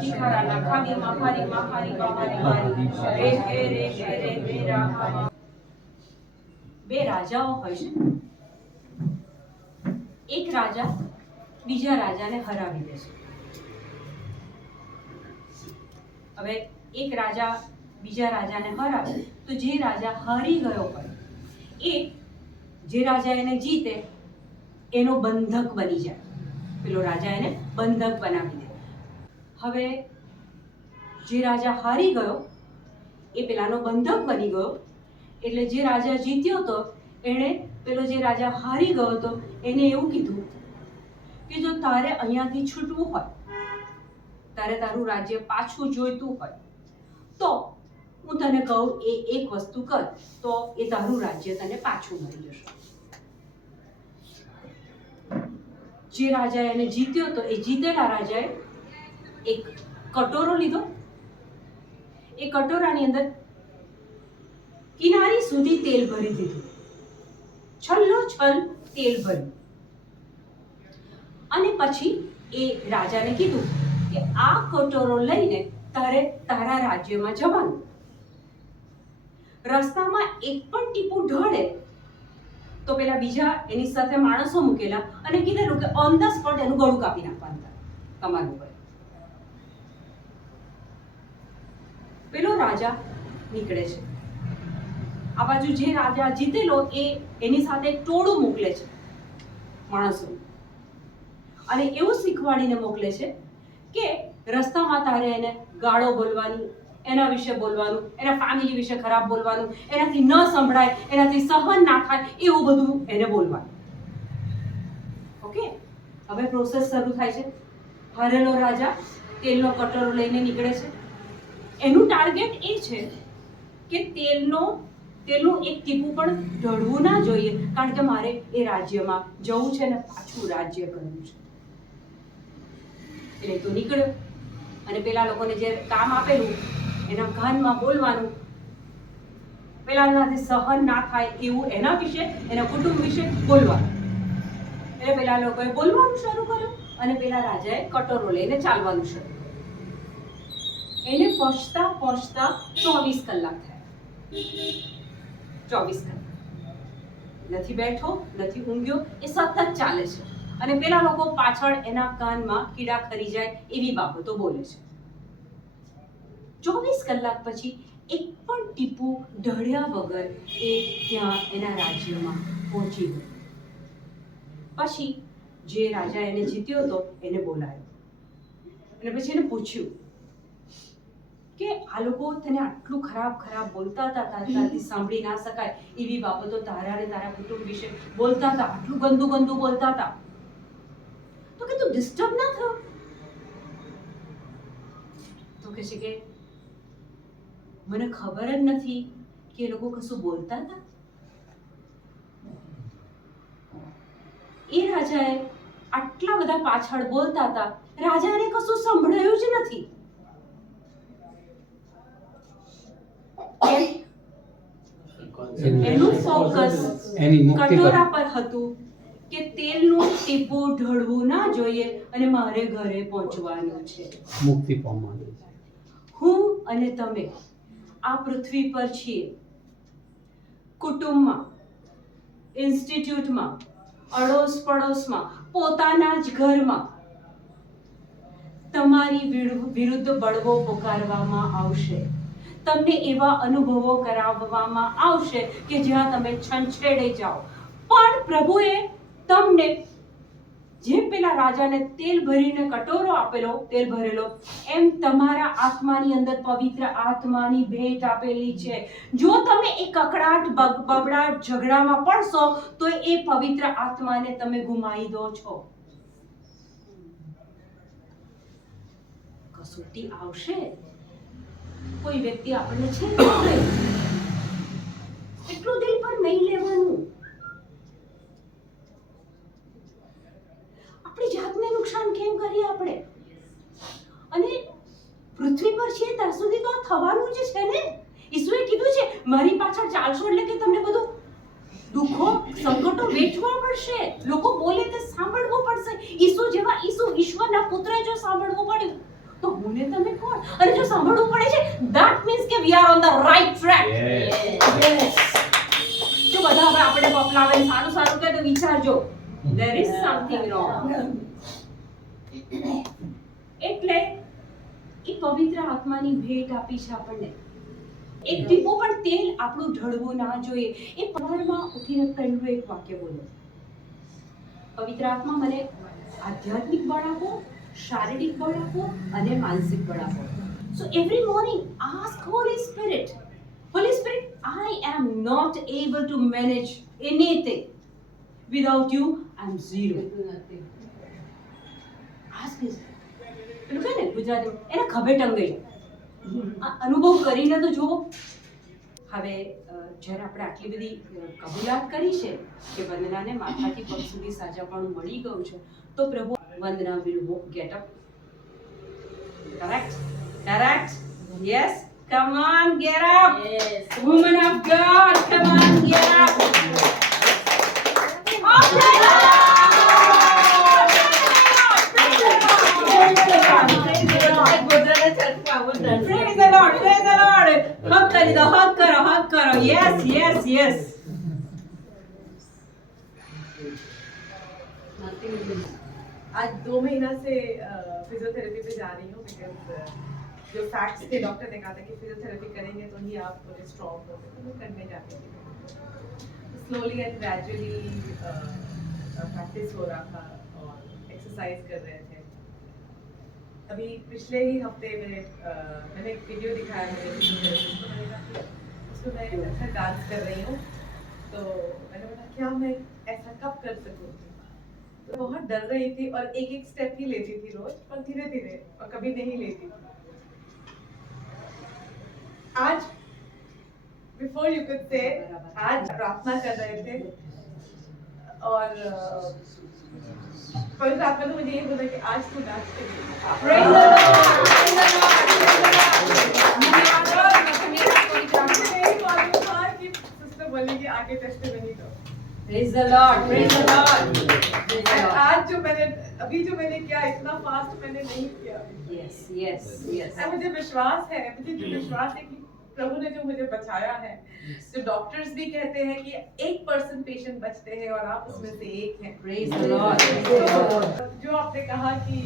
તીખારાના ખામીમાં હારી મારી મારી રે હે રે હે રે મેરા. બે રાજાઓ હોય છે. એક રાજા બીજા રાજાને હરાવી દે છે. હવે એક રાજા બીજા રાજાને હરાવે તો જે રાજા હારી ગયો હોય એ જે રાજા એને જીતે એનો બંધક બની જાય. પેલો રાજા એને બંધક બનાવી દે. હવે જે રાજા હારી ગયો એ પેલાનો બંધક બની ગયો. એટલે જે રાજા જીત્યો હતો એણે પેલો જે રાજા હારી ગયો હતો એને એવું કીધું કે જો તારે અહીંયાથી છૂટવું હોય, તારે તારું રાજ્ય પાછું જોઈતું હોય તો હું તને કહું એ એક વસ્તુ કર, તો એ તારું રાજ્ય તને પાછું મળી જશે. જે રાજા એને જીત્યો તો એ જીતેલા રાજાએ એક કટોરો લીધો. એ કટોરાની અંદર કિનારી સુધી તેલ ભરી દીધું, છલ્લો છલ તેલ ભર્યું, અને પછી એ રાજાને કીધું કે આ કટોરો લઈને તારે તારા રાજ્યમાં જવાનું. રસ્તામાં એક પણ ટીપું ઢળે તો પેલા બીજા એની સાથે માણસો મૂકેલા અને કીધેલું કે ઓન ધ સ્પોટ એનું ગળું કાપી નાખવાનું તમારું ઉપર. પેલો રાજા નીકળે છે. આ બાજુ જે રાજા જીતેલો એ એની સાથે એક ટોળું મોકલે છે માણસો, અને એવું શીખવાડીને મોકલે છે કે રસ્તામાં તારે એને ગાળો બોલવાની, એના વિશે બોલવાનું, એના ફેમિલી વિશે ખરાબ બોલવાનું, એનાથી ન સંભળાય, એનાથી સહન ના થાય એવું બધું એને બોલવાનું. ઓકે, હવે પ્રોસેસ શરૂ થાય છે. હારેલો રાજા તેલનો કટોરો લઈને નીકળે છે. એનું ટાર્ગેટ એ છે કે તેલનું એક ટીપું પણ ઢળવું ના જોઈએ, કારણ કે મારે એ રાજ્યમાં જવું છે ને પાછું રાજ્ય કરવું છે. એટલે તો નીકળ્યો અને પેલા લોકોને જે કામ આપેલું એના કાનમાં બોલવાનું, પેલાનાથી સહન ના થાય એવું એના વિશે, એના કુટુંબ વિશે બોલવાનું. એટલે પેલા લોકોએ બોલવાનું શરૂ કર્યું અને પેલા રાજાએ કટોરો લઈને ચાલવાનું શરૂ કર્યું. એને પહોંચતા 24 કલાક થયા. 24 કલાક નથી બેઠો, નથી ઊંઘ્યો, એ સતત ચાલે છે. અને પેલા લોકો પાછળ એના કાનમાં કીડા ખરી જાય એવી બાબતો બોલે છે. 24 કલાક પછી એક પણ ટીપું ઢળ્યા વગર એ ત્યાં એના રાજ્યમાં પહોંચી ગયો. પછી જે રાજા એને જીત્યો હતો એને બોલાયો અને પછી એને પૂછ્યું કે આ લોકો તને આટલું ખરાબ ખરાબ બોલતા હતા, તારાથી સાંભળી ના શકાય એવી બાબતો તારા અને તારા કુટુંબ વિશે બોલતા હતા, આટલું ગંદુ ગંદુ બોલતા હતા, તો કે તું ડિસ્ટર્બ ના થયો? તો કહે છે કે મને ખબર જ નથી કે એ લોકો કશું બોલતા હતા. એ રાજાએ આટલા બધા પાછળ બોલતા હતા, રાજાને કશું સંભળાયું જ નથી. એનું ફોકસ કટોરા પર હતું કે તેલનું ટીપું ઢળવું ના જોઈએ અને મારે ઘરે પહોંચવાનું છે. મુક્તિ પામવાની છે. હું અને તમે આ પૃથ્વી પર છીએ, કુટુંબમાં, ઇન્સ્ટિટ્યૂટમાં, અડોસ પડોશમાં, પોતાના જ ઘરમાં તમારી વિરુદ્ધ બળવો પોકારવામાં આવશે, તમને એવા અનુભવો કરાવવામાં આવશે કે જ્યાં તમે છંછેડાઈ જાઓ. પણ પ્રભુએ તમને જેમ પેલા રાજાને તેલ ભરીને કટોરો આપેલો, તેલ ભરેલો, એમ તમારા આત્માની અંદર પવિત્ર આત્માની ભેટ આપેલી છે. જો તમે એ કકડાટ, બબડાટ, ઝઘડામાં પડશો તો એ પવિત્ર આત્માને તમે ગુમાવી દો છો. કસોટી આવશે, કોઈ વ્યક્તિ આપણને છે એટલું દિલ પર નહીં લેવાનું. આપણી જાતને નુકસાન કેમ કરીએ આપણે? અને પૃથ્વી પર છીએ ત્યાં સુધી તો આ થવાનું જ છે ને. ઈસુએ કીધું છે મારી પાછળ ચાલશો એટલે કે તમને બધું દુઃખો, સંકટો વેઠવા પડશે, લોકો બોલે તે સાંભળવું પડશે. ઈસુ જેવા ઈસુ ઈશ્વરના પુત્રએ જો સાંભળવું પડ્યું તો હું ને તમે કોણ? અને જો સાંભળવું પડે છે that means કે we are on the right track. Yes. જો બધા હવે આપણે બપલાવે સારું સારું કહે તો વિચારજો there is something wrong. એટલે એ પવિત્ર આત્માની ભેટ આપી છે આપણને. એક ટીપું પણ તેલ આપણું ઢળવું ના જોઈએ. એ સવારમાં ઉઠીને પહેલું એક વાક્ય બોલો, પવિત્ર આત્મા મને આધ્યાત્મિક બળ આપો, શારીરિક બળ આપો અને માનસિક બળ આપો. So every morning ask Holy Spirit, Holy Spirit, I am not able to manage anything. Without you, I'm zero. Ask this. પેલું કહે ને ગુજરાતીમાં, એને ખભે ટંગાઈ જાય. આ અનુભવ કરીને તો જુઓ. હવે જ્યારે આપણે આટલી બધી કબૂલાત કરી છે કે વંદનાને માથાથી પગ સુધી સાજાપણું મળી ગયું છે, તો પ્રભુ વંદના will get up. Correct? Correct? Yes? Come on, get up. Yes. Woman of God, come on, get up. Praise the Lord, praise the Lord. Hug કરી દો, hug કરો, hug કરો. Yes, yes, yes. आज 2 महीना से फिजियोथेरेपी पे जा रही हूँ बिकॉज जो फैक्ट्स थे डॉक्टर ने कहा था कि फिजियोथेरेपी करेंगे तो ही आप थोड़े स्ट्रॉन्ग होंगे, तो मैं करने जाती थी. स्लोली एंड ग्रेजुअली प्रैक्टिस हो रहा था और एक्सरसाइज कर रहे थे. अभी पिछले ही हफ्ते में मैंने एक वीडियो दिखाया मेरे फिजियोथेरेपिस्ट को. मैंने कहा कि उसमें मैं अच्छा डांस कर रही हूँ, तो मैंने बोला क्या मैं ऐसा कब कर सकूँ. तो बहुत डर रही थी और एक एक स्टेप ही लेती थी रोज, पर धीरे धीरे, और कभी नहीं लेती. आज बिफोर यू कुड से आज प्रार्थना कर रहे थे और पवित्र आत्मा ने मुझे ये बोला कि आज तू डांस करेगी. Praise the Lord, praise the Lord. मुझे नहीं मालूम था कि सिस्टर बोलेगी आगे टेस्टिमनी दो. Praise the Lord, praise the Lord. Praise the Lord. आज जो मैंने किया इतना फास्ट मैंने नहीं किया. Yes, yes, yes. मुझे विश्वास है कि प्रभु ने जो मुझे बचाया है. जो डॉक्टर्स भी कहते हैं कि 1% पेशेंट बचते हैं और आप उसमें से एक हैं. Praise the Lord. तो जो आपने कहा कि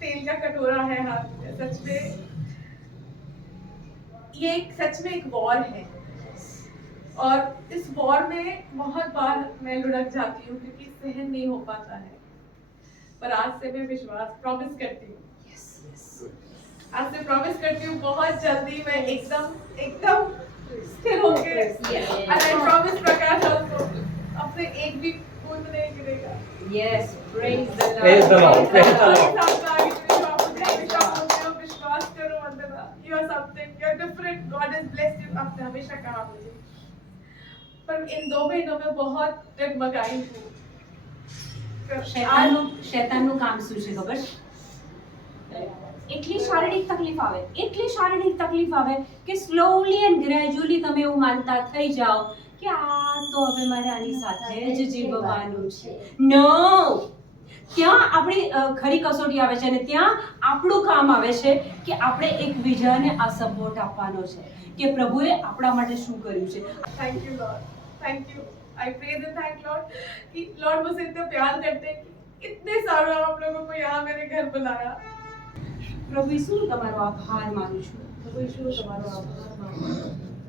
तेल का कटोरा है हाथ में, सच में ये एक सच में एक वॉर है और इस वॉर में बहुत बार मैं लुढ़क जाती हूँ क्योंकि सहन नहीं हो पाता है, पर आज से मैं विश्वास प्रॉमिस करती हूँ, आज से प्रॉमिस करती हूँ बहुत जल्दी मैं एकदम स्थिर होके and I promise Prakash also अपने एक भी बूंद नहीं गिरेगा। Yes, praise the Lord. Praise the Lord. Praise the Lord. विश्वास करो वंदना, you are something, you are different, God has blessed you, आपने हमेशा कहा मुझे, पर इन 2 महीनों में बहुत डगमगाई हूँ। શેતાનનું કામ શું છે ખબર છે? એટલી શારીરિક તકલીફ આવે કે સ્લોલી એન્ડ ગ્રેજ્યુઅલી તમે એવું માનતા થઈ જાઓ કે આ તો હવે મારે આની સાથે જ જીવવાનું છે. નો, ત્યાં આપણી ખરી કસોટી આવે છે અને ત્યાં આપણું કામ આવે છે કે આપણે એકબીજાને આ સપોર્ટ આપવાનો છે કે પ્રભુએ આપણા માટે શું કર્યું છે. Thank you Lord, thank you, I praise and thank Lord कि Lord मुझसे इतना प्यार करते हैं कि इतने सालों आप लोगों को यहाँ मेरे घर बुलाया। પ્રભુ ઈસુ તમારો આભાર માનું છું. प्रभु यीशु तुम्हारा आभार मानो,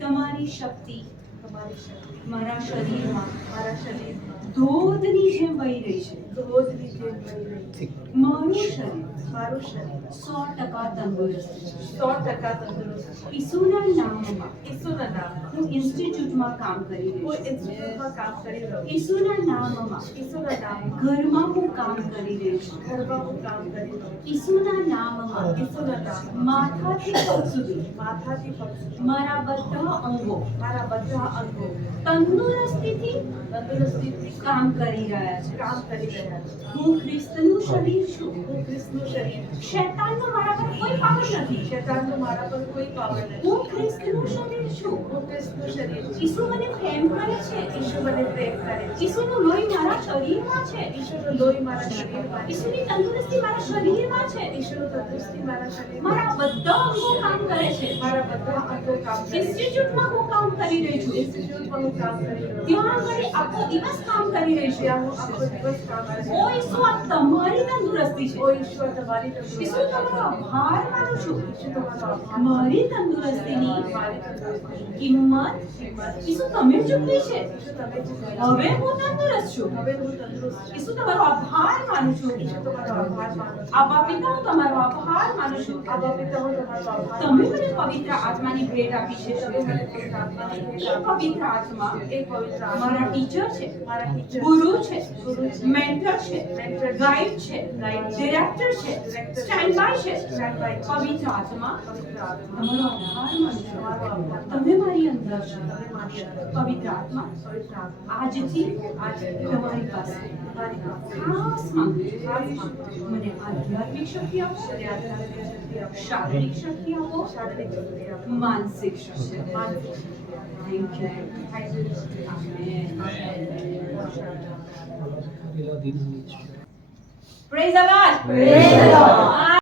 તમારી શક્તિ तुम्हारी शक्ति મારા શરીરમાં हमारा शरीर ધોધની જેમ વહી રહી છે. रोज नीचे बढ़ रही, મારું શરીર मारो शरीर 100% તંદુરસ્ત છે. 100% तंदुरुस्त है। ઈસુના નામમાં यीशु ना नाम હું ઇન્સ્ટિટ્યૂટમાં કામ કરી वो રહી છું. इंस्टीट्यूट में काम करी रहो, ઈસુના નામમાં यीशु ना नाम ઘરમાં હું કામ કરી રહી છું. घर में वो काम करी रहो, ઈસુના નામમાં यीशु ना नाम માથાથી પગ સુધી माथा की पक्ष મારા બધા અંગો हमारा बच्चा अंगों તંદુરસ્તીથી तंदुरुस्ती से કામ કરી રહ્યા છે. काम करी रहा है। હું ખ્રિસ્તનું શરીર છું. वो कृष्ण शरीर, શૈતાનનો મારા પર કોઈ પાવર નથી. शैतान तुम्हारा पर कोई पावर नहीं, હું ખ્રિસ્તનું શરીર છું. वो कृष्ण शरीर, ઈસુ મને પ્રેમ કરે છે. यीशु मने प्रेम करे, ઈસુનું લોહી મારા શરીરમાં છે. यीशु नो लोई मारा शरीर में, ઈસુની તંદુરસ્તી મારા શરીરમાં છે. यीशु नो तंदुरुस्ती मारा शरीर में, મારા બધા અંગો કામ કરે છે. हमारा बच्चा अंगों काम करे, ઇન્સ્ટિટ્યૂટમાં હું કામ કરી રહી છું. इंस्टीट्यूट में वो काम करी रहो, ત્યાં આગળ આખો દિવસ કામ કરી રહી છું. या वो आपको दिवस काम करे, ઓ ઈસુ, આ તમારી તંદુરસ્તી છે. ओ ईश्वर तुम्हारी ઈસુ, तंदुरुस्ती, તમારો આભાર માનું છું. यीशु तुम्हारा आभार, મારી તંદુરસ્તીની हमारी तंदुरुस्ती, કિંમત ઈસુ તમે ચૂકવી છે. यीशु तमे चुकाई, હવે હું તંદુરસ્ત છું. हमें वो तंदुरुस्त, ઈસુ, તમારો આભાર માનું છું. यीशु तुम्हारा आभार मानो, આબા પિતા, હું તમારો આભાર માનું છું. अब पिता हो तुम्हारा आभार, તમે મને પવિત્ર આત્માની ભેટ આપી છે. તમે મને પવિત્ર આત્માની ભેટ એ આપી. પવિત્ર આત્મા एक पवित्र आत्मा, મારા ટીચર છે, हमारा टीचर, ગુરુ છે, गुरु છે, મેન્ટર છે, મેન્ટર છે, ગાઈડ છે, ગાઈડ છે, ડિરેક્ટર છે, ડિરેક્ટર છે, સ્ટેન્ડ બાય છે. સ્ટેન્ડ બાય છે. પવિત્ર આત્મા, पवित्र आत्मा, તમારો આભાર માનું છું. તમારો આભાર, તમે મારી અંદર છો. તમે મારી અંદર, પવિત્ર આત્મા, पवित्र आत्मा, આજથી તમારી પાસે हमारी पास, ખાસ માંગુ છું. खास मांगो, મને આધ્યાત્મિક શક્તિ આપો, शरीर आध्यात्मिक शक्ति आपको, શારીરિક શક્તિ આપો, शारीरिक शक्ति आपको, માનસિક શક્તિ આપો. मानसिक शक्ति आपको, thank you. Thank you amen. પેલા દિન Praise the Lord. Praise the Lord.